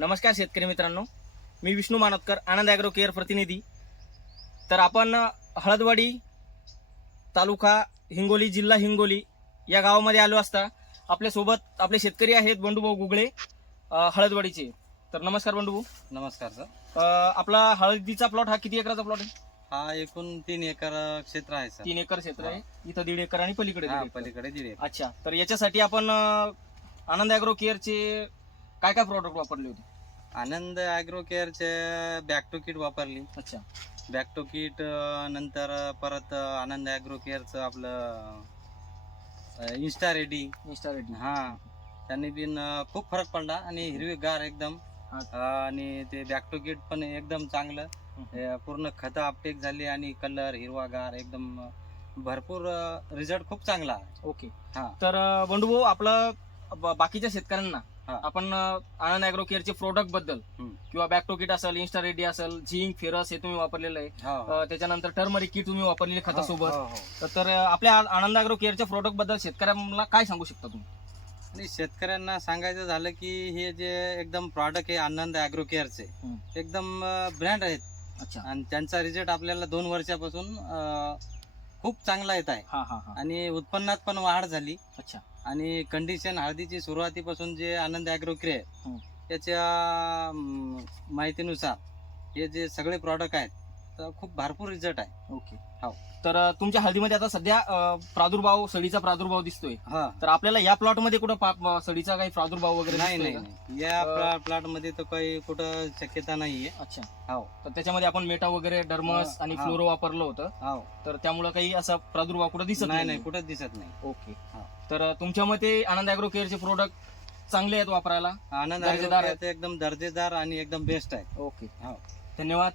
नमस्कार शेतकरी मित्रांनो, मी विष्णू मानोतकर, आनंद ॲग्रो केअर प्रतिनिधी. तर आपण हळदवाडी तालुका हिंगोली, जिल्हा हिंगोली या गावामध्ये आलो असता आपल्यासोबत आपले शेतकरी आहेत बंडूभाऊ गुगळे हळदवाडीचे. तर नमस्कार बंडूभाऊ. नमस्कार सर. आपला हळदीचा प्लॉट हा किती एकराचा प्लॉट आहे? हा एकूण 3 एकर क्षेत्र आहे सर. 3 एकर क्षेत्र आहे. इथं 1.5 एकर आणि पलीकडे 1.5 एकर. पलीकडे 1.5 एकर. अच्छा, तर याच्यासाठी आपण आनंद ॲग्रो केअरचे काय काय प्रोडक्ट वापरले होते? आनंद ॲग्रो केअरचे बॅक टू किट वापरली. अच्छा, बॅक टू किट नंतर परत आनंद ॲग्रो केअरचं आपलं इन्स्टा रेडी. हा, त्यांनी बिन खूप फरक पडला आणि हिरवीगार एकदम. आणि ते बॅक टू किट पण एकदम चांगलं. पूर्ण खतं अपटेक झाली आणि कलर हिरवागार एकदम भरपूर रिझल्ट खूप चांगला आहे. ओके. हा. तर बंडूभाऊ, आपलं बाकीच्या शेतकऱ्यांना हा. आपण आनंद ॲग्रो केअरचे प्रोडक्ट बद्दल किंवा बॅक टू किट असेल, इन्स्टा रेडी असेल, झिंक, फेरस हे तुम्ही वापरलेलं आहे, त्याच्यानंतर टर्मरिक किट तुम्ही वापरलेली खतासोबत. तर आपल्या आनंद ॲग्रो केअरच्या प्रोडक्ट बद्दल शेतकऱ्यांना काय सांगू शकता तुम्ही? आणि शेतकऱ्यांना सांगायचं झालं की हे जे एकदम प्रॉडक्ट आहे आनंद ॲग्रो केअरचे एकदम ब्रँड आहेत. अच्छा. आणि त्यांचा रिझल्ट आपल्याला 2 वर्षापासून खूप चांगला येत आहे. आणि उत्पन्नात पण वाढ झाली. अच्छा. आणि कंडिशन हळदीची सुरुवातीपासून जे आनंद ॲग्रो केअर त्याच्या माहितीनुसार हे जे सगळे प्रॉडक्ट आहेत तर खूप भरपूर रिझल्ट आहे. ओके. हो. तर तुमच्या हळदीमध्ये आता सध्या प्रादुर्भाव, सडीचा प्रादुर्भाव दिसतोय. हा. तर आपल्याला या प्लॉट मध्ये कुठं सडीचा काही प्रादुर्भाव वगैरे नाही दिसतोय नाही का? नाही. या प्लॉट मध्ये तर काही कुठं शक्यता नाहीये. अच्छा. हो. तर त्याच्यामध्ये आपण मेटा वगैरे, डर्मस आणि हा. फ्लोरो वापरलं होतं. हो. तर त्यामुळे काही असा प्रादुर्भाव कुठं दिसत नाही नाही, कुठंच दिसत नाही. ओके. हा. तर तुमच्या मते आनंद ॲग्रो केअरचे प्रोडक्ट चांगले आहेत वापरायला? आनंद दर्जेदार ॲग्रो एकदम दर्जेदार आणि एकदम बेस्ट आहे. ओके. हो. धन्यवाद.